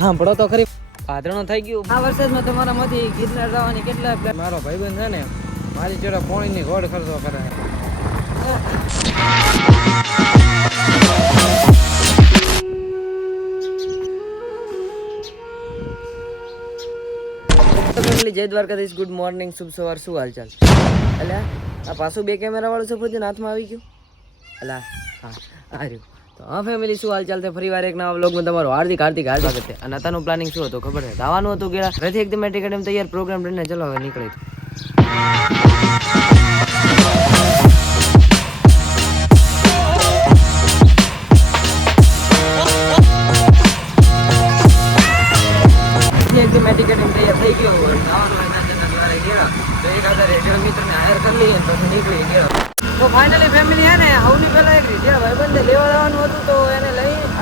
હા પડો તો ખરી. પાદરણો થઈ ગયું. આ વરસાદમાં તમારામાંથી ગિરનાર જવાની કેટલા મારો ભાઈબંધ છે ને મારી જોડે પોણીની ગોળ ખર્ચો કરે જય દ્વારકાધીશ. Good morning. શુભ સવાર. શું હાલચાલ? અલ્યા આ પાછું બે કેમેરા વાળું સફરજન હાથમાં આવી ગયું? અલા હા આ રહ્યું. હા ફેમિલી શું હાલચાલ છે? ફરી વાર એક નવા વ્લોગમાં તમારું હાર્દિક હાર્દિક હાર્દિક સ્વાગત છે. અને અત્યારનું પ્લાનિંગ શું હતું ખબર છે? આવવાનું હતું કે રથી એકદમ એકેડમ તૈયાર પ્રોગ્રામ રહીને ચલો, હવે નીકળી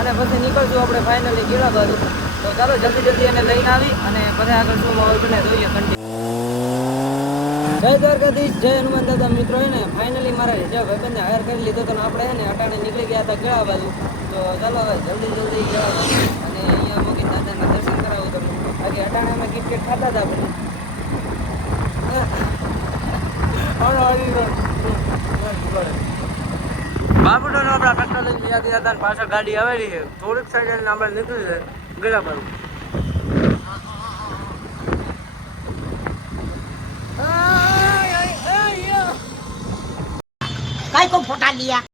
અને પછી નીકળશું આપણે ફાઇનલી ગીલા બાજુ. તો ચાલો જલ્દી જલ્દી એને લઈને આવી અને પછી આગળ શું માહોલ બને જોઈએ કન્ટિન્યુ જય દ્વારકાધીશ જય હનુમાન દાદા. મિત્રો ને ફાઇનલી મારા જે ભાઈબંધને હાયર કરી લીધો તો આપણે ને અટાણે નીકળી ગયા હતા કેળા બાજુ. તો ચાલો હવે જલ્દી જલ્દી બાજુ. અને અહીંયા મોગી દાદાના દર્શન કરાવું તમને. બાકી અટાણે અમે કિટકેટ ખાતા હતા આપણે. બાપુડો નો આપણે લઈને કાઈ કો ફોટા લિયા.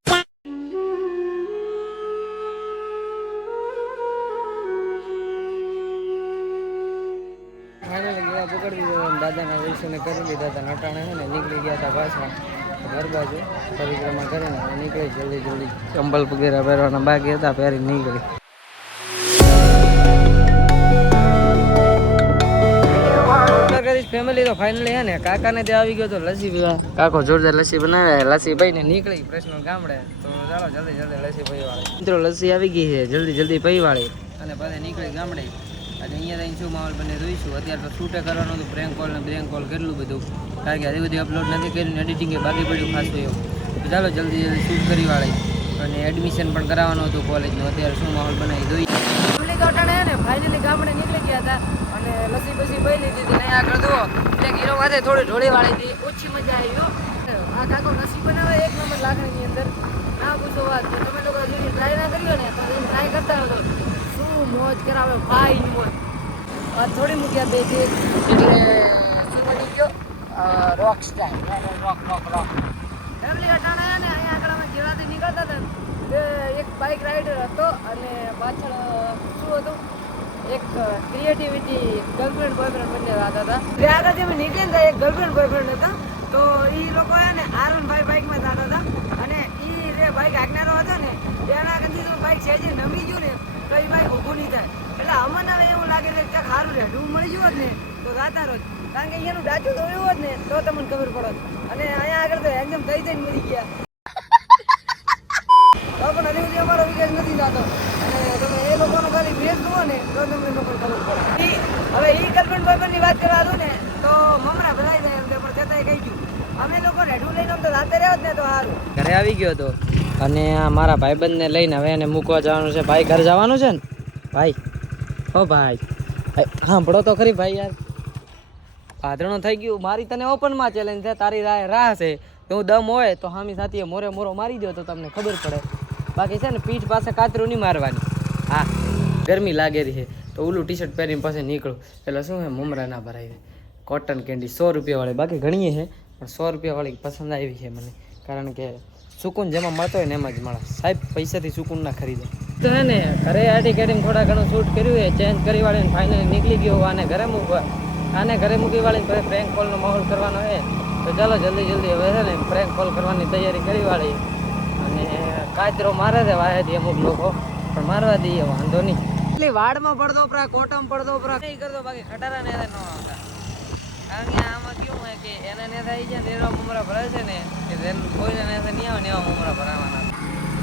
ફાઇનલી ગયા પકડી દીધો દાદાના વિશે કરી દીધા હતા. નટાણે નીકળી ગયા હતા પાછા. ઘર બાજુ પરિક્રમા કરીને નીકળી જલ્દી જલ્દી. ચંબલ વગેરે પહેરવાના બાકી હતા પહેરી નીકળી. ફેમિલી તો ફાઇનલી હે ને, કાકાને ત્યાં આવી ગયો તો લસ્સી પીવા. કાકો જોરદાર લસ્સી બનાવે, લસ્સી ને નીકળી, પ્રશ્ન ગામડે. તો ચાલો જલ્દી જલ્દી લસ્સી પી મિત્રો, લસ્સી આવી ગઈ છે, જલ્દી જલ્દી પી વાળી અને પછી નીકળી ગામડે. આજે અહીંયા રહીને શું માહોલ બને જોઈશું અત્યારે તો શૂટે કરવાનું હતું પ્રેન્ક કોલ ને બ્રેન્ક કોલ કેટલું બધું. કારણ કે હજી બધી અપલોડ નથી કર્યું એડિટિંગ બાકી પડ્યું ખાસું એવું. તો ચાલો જલ્દી જલ્દી શૂટ કરી વાળી. અને એડમિશન પણ કરાવવાનું હતું કોલેજનું અત્યારે શું માહોલ બનાવી જોઈએ ને ફાઇનલી ગામડે નીકળી ગયા હતા અને લસી બસી પી લીધી હતી. નહીં આગળ જુઓ. એક હીરો માથે થોડી ઢોળી વાળી હતી. ઓછી મજા આવી, હો. આ કાકો નસીબ બનાવે એક નંબર લાગણીની અંદર. ના પૂછો વાત. તમે લોકો હજી ટ્રાય ના કર્યો ને? તો ટ્રાય કરતા હોય તો. શું મોજ કરાવે ભાઈ મોજ. આ થોડી મૂક્યા બે જે એટલે શું બની ગયો. રોક સ્ટાઇલ રોક રોક રોક ફેમિલી અટાણા ને અહીંયા આગળ અમે જેવાથી નીકળતા હતા. તે એક બાઇક રાઇડર હતો અને પાછળ શું હતું? એક ક્રિએટિવિટી ગર્લફ્રેન્ડ બોયફ્રેન્ડ બંને હતા. હતા આગળ જે અમે નીકળ્યા ને એક ગર્લફ્રેન્ડ બોયફ્રેન્ડ હતા. તો એ લોકો ને આર વન બાઇકમાં જતા હતા અને એ જે બાઇક આગનારો હતો ને તેના કદી તો બાઇક છે જે નમી ગયું ને તો એ બાઇક ઊભું નહીં થાય એટલે અમને હવે એવું લાગે છે કે ક્યાંક સારું રેડું મળી જવું હોત ને, તો ગાતા રોજ. કારણ કે અહીંયાનું ડાચું તો એવું જ ને, તો તમને ખબર પડે અને અહીંયા આગળ તો એકદમ થઈ થઈને મરી ગયા. તો પણ હજી સુધી અમારો વિકાસ નથી થતો. અને તમે એ લોકોનો ખાલી ફેસ જુઓ ને, તો તમને ખબર ખબર પડે. હવે એ ગર્લફ્રેન્ડ ભાઈબંધની વાત કરવા દઉં ને, તો મમરા ભરાઈ જાય એમ તે, પણ છતાંય કહી ગયું. અમે લોકો રેડું લઈને તો રાતે રહ્યો જ ને, તો સારું. ઘરે આવી ગયો તો? અને આ મારા ભાઈબંધને લઈને હવે એને મૂકવા જવાનું છે. ભાઈ, ઘર જવાનું છે ને? ભાઈ. ઓ ભાઈ. પડો તો ખરી ભાઈ યાર. પાદરણો થઈ ગયું, મારી તને ઓપનમાં ચેલેન્જ છે, તારી રાહ રાહ છે. હું દમ હોય તો હામી સાથીએ મોરે મોરો મારી દો તો તમને ખબર પડે. બાકી છે ને, પીઠ પાસે કાતરું નહીં મારવાની. હા, ગરમી લાગે છે. તો ઓલું ટી શર્ટ પહેરીને પાસે નીકળું. એટલે શું હે મમરા ના ભરાય. કોટન કેન્ડી સો રૂપિયાવાળી બાકી ઘણી છે, પણ સો રૂપિયાવાળી પસંદ આવી છે મને. કારણ કે સુકૂન જેમાં મળતો હોય ને એમાં જ મળે. સાહેબ, પૈસાથી સુકૂન ના ખરીદે. તો હે ને ઘરે આડી કાઢીને થોડા ઘણું શૂટ કર્યું એ ચેન્જ કરી વાળીને ફાઇનલી નીકળી ગયો આને ઘરે મૂકવા. આને ઘરે મૂકી વાળીને પછી પ્રેન્ક કોલનો માહોલ કરવાનો હોય તો ચાલો જલ્દી જલ્દી હવે છે ને પ્રેન્ક કોલ કરવાની તૈયારી કરી વાળી. અને કાચરો મારે છે વાહેથી અમુક લોકો પણ મારવા દઈએ વાંધો નહીં. એટલે વાડમાં પડદો પરા કોટમ પડદો પરા નહીં કરતો બાકી ખટારા ને ન આવતા. કારણ કે આમાં કેવું હોય કે એના ને થઈ જાય ને એવા મમરા ભરાય છે ને કે કોઈને ને નહીં આવે ને એવા મમરા ભરાવાના.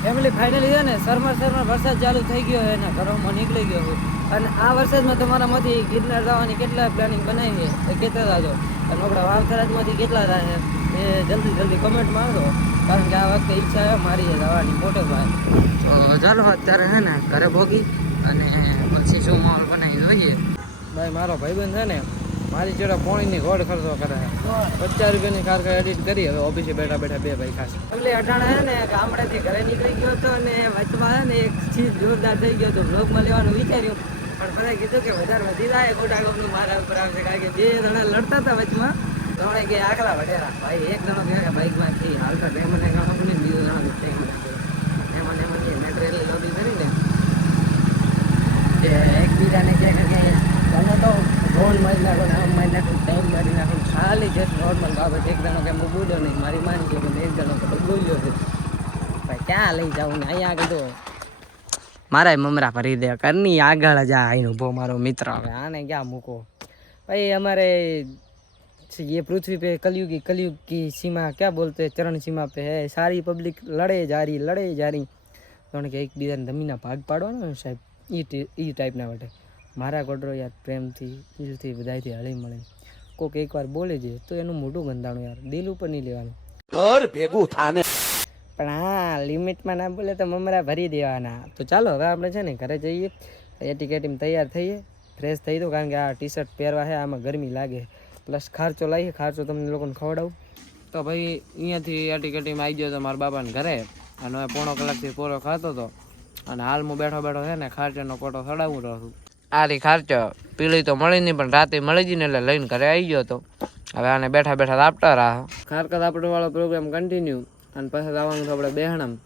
ફેમિલી ફાઇનલી છે ને સરમર સરમર વરસાદ ચાલુ થઈ ગયો છે ને ઘરોમાં નીકળી ગયો છે. અને આ વરસાદમાં તમારામાંથી ગિરનાર જવાની કેટલા પ્લાનિંગ બનાવી છે એ કહેતા જાજો. અને આપણા વાવથરાજમાંથી કેટલા થાય એ જલ્દી જલ્દી કમેન્ટ મારજો કારણ કે આ વખતે ઈચ્છા છે મારી જવાની મોટે ભાઈ તો ચાલો અત્યારે છે ને ઘરે ભોગી અને પછી શું માહોલ બનાવી જોઈએ. ભાઈ, મારો ભાઈબંધ છે ને મારી જોડે પોણીની ગોળ ખર્ચો કરે. પચાસ રૂપિયાની કાર એડિટ કરી હવે ઓફિસે બેઠા બેઠા બે ભાઈ ખાસ એટલે અટાણા છે ને ગામડેથી ઘરે નીકળી ગયો હતો ને વચમાં ને એક ચીજ જોરદાર થઈ ગયો હતો. બ્લોગમાં લેવાનું વિચાર્યું. પણ બધા કીધું કે વધારે વધી જાય, ખોટા ગમનું મારા ઉપર આવશે. કારણ કે બે જણા લડતા હતા વચમાં તો આપણે કે આગલા વડેરા. ભાઈ, એક જણો કે બાઇકમાંથી હાલતા તે મને ગામ ને બીજો જણો મને એમાં એમાં એટલી લોબી કરીને એકબીજાને કે તમે તો ફોન મારી નાખો ને આમ મારી નાખો ટાઈમ મારી નાખો ને ખાલી જસ્ટ નોર્મલ બાબત એક જણો કે હું બોલ્યો નહીં મારી માની ગયો કે એક જણો કે બોલ્યો છે ભાઈ ક્યાં લઈ જાઉં ને અહીંયા આગળ તો મારા મમરા ભરી દે કરની આગળ જા આઈનો ભો મારો મિત્ર હવે આને ક્યાં મૂકો ભાઈ અમારે ये पृथ्वी पे कलयुग की कलयुग की सीमा क्या बोलते हैं चरण सीमा पे है सारी पब्लिक लड़े जा रही लड़े जा रही કારણ કે એકબીજાને જમીનના ભાગ પાડવાનો ને સાહેબ એ એ ટાઈપના માટે મારા કોટરો યાર પ્રેમથી દિલથી બધાયથી હળી મળે. કોક એકવાર બોલે છે તો એનું મોટું ગંધાણું યાર. દિલ ઉપર નહીં લેવાનું. ઘર ભેગું થાને. પણ હા લિમિટમાં ના બોલે તો મમરા ભરી દેવાના. તો ચાલો હવે આપણે છે ને ઘરે જઈએ. એ કેટીમ તૈયાર થઈએ. ફ્રેશ થઈ દો કારણ કે આ ટી શર્ટ પહેરવા છે આમાં ગરમી લાગે. પ્લસ ખર્ચો લાવીએ ખાર્ચો તમને લોકોને ખવડાવું. તો ભાઈ અહીંયાથી એટીકેટીમાં કટીમાં આવી ગયો તો મારા બાપાને ઘરે. અને હવે પોણો કલાકથી પોરો ખાતો હતો અને હાલ હું બેઠો બેઠો છે ને ખારચાનો કોટો ચડાવું રહ્યો છું આ રી ખારચો પીળી તો મળી નહીં પણ રાતે મળી જઈને એટલે લઈને ઘરે આવી ગયો હતો હવે આને બેઠા બેઠા આપતા રાહ. ખારકત આપણો વાળો પ્રોગ્રામ કન્ટિન્યુ અને પછી આવવાનું તો આપણે બેહણામ.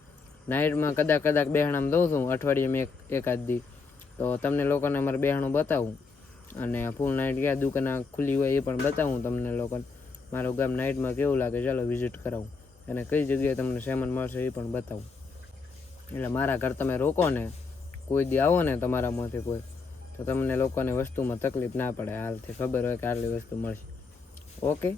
નાઇટમાં કદાચ કદાચ બેહણામ દઉં છું, અઠવાડિયામાં એક, એકાદ દી. તો તમને લોકોને અમારે બેહણું બતાવું. અને ફૂલ નાઇટ ક્યાં દુકાન ખુલ્લી હોય એ પણ બતાવું તમને લોકોને. મારું ગામ નાઇટમાં કેવું લાગે, ચાલો વિઝિટ કરાવું. અને કઈ જગ્યાએ તમને સેમન મળશે એ પણ બતાવું. એટલે મારા ઘર તમે રોકો ને. કોઈ દી આવો ને તમારામાંથી કોઈ. તો તમને લોકોને વસ્તુમાં તકલીફ ના પડે, હાલથી ખબર હોય કે આટલી વસ્તુ મળશે. ઓકે?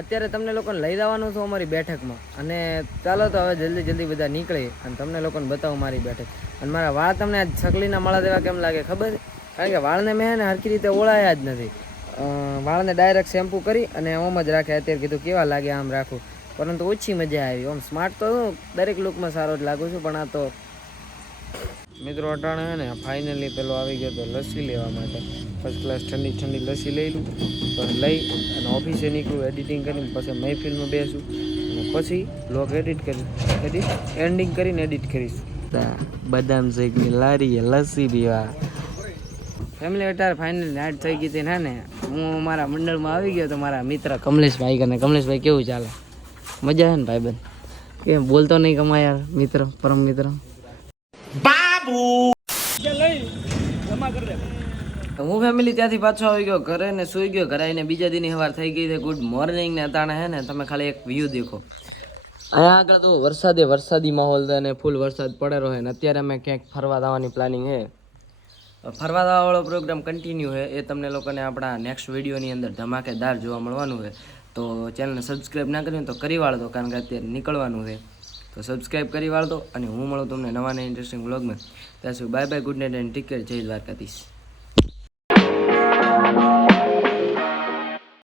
અત્યારે તમને લોકોને લઈ જવાનું છું અમારી બેઠકમાં. અને ચાલો તો હવે જલ્દી જલ્દી બધા નીકળીએ અને તમને લોકોને બતાવું મારી બેઠક. અને મારા વાળ તમને છકલીના મળા દેવા કેમ લાગે ખબર? કારણ કે વાળને મેં ને હરખી રીતે ઓળાયા જ નથી. વાળને ડાયરેક્ટ શેમ્પૂ કરી અને ઓમ જ રાખે. અત્યારે કીધું કેવા લાગે આમ રાખું. પરંતુ ઓછી મજા આવી. ઓમ સ્માર્ટ તો દરેક લુકમાં સારો જ લાગુ છું, પણ આ તો મિત્રો અટાણે હે ને ફાઇનલી પેલો આવી ગયો તો લસ્સી લેવા માટે. ફર્સ્ટ ક્લાસ ઠંડી ઠંડી લસ્સી લઈ લઉં તો લઈ અને ઓફિસે નીકળું એડિટિંગ કરીને પછી મહેફિલમાં બેસું અને પછી બ્લોગ એડિટ કરી એડિટ એન્ડિંગ કરીને એડિટ કરીશ. બદામ શેકની લારી લસ્સી પીવા. ફેમિલી અટાર ફાઇનલ નાઇટ થઈ ગઈ હતી ને ને હું મારા મંડળમાં આવી ગયો તો મારા મિત્ર કમલેશભાઈ કને કમલેશભાઈ કેવું ચાલે? મજા છે ને ભાઈબંધ? કેમ બોલતો નહીં કમાય મિત્ર પરમ મિત્ર. ફેમિલી ત્યાંથી પાછો આવી ગયો ઘરે ને સુઈ ગયો, ઘરે આવીને બીજા દિનની સવાર થઈ ગઈ છે. ગુડ મોર્નિંગ ને અતાણે હે ને, તમે ખાલી એક વ્યૂ દેખો. અહીંયા આગળ તો વરસાદે વરસાદી માહોલ છે અને ફૂલ વરસાદ પડેલો છે ને અત્યારે અમે ક્યાંક ફરવા જવાની પ્લાનિંગ છે. ફરવા જવાવાળો પ્રોગ્રામ કન્ટિન્યુ છે. એ તમને લોકોને આપણા નેક્સ્ટ વિડીયોની અંદર ધમાકેદાર જોવા મળવાનું છે. તો ચેનલને સબસ્ક્રાઈબ ના કર્યું તો કરી વાળો કારણ કે અત્યારે નીકળવાનું છે. તો સબસ્ક્રાઈબ કરી વાળો અને હું મળું તમને નવા ને ઇન્ટરેસ્ટિંગ વ્લોગમાં ત્યાં સુધી bye bye good night and take care જય દ્વારકાધીશ.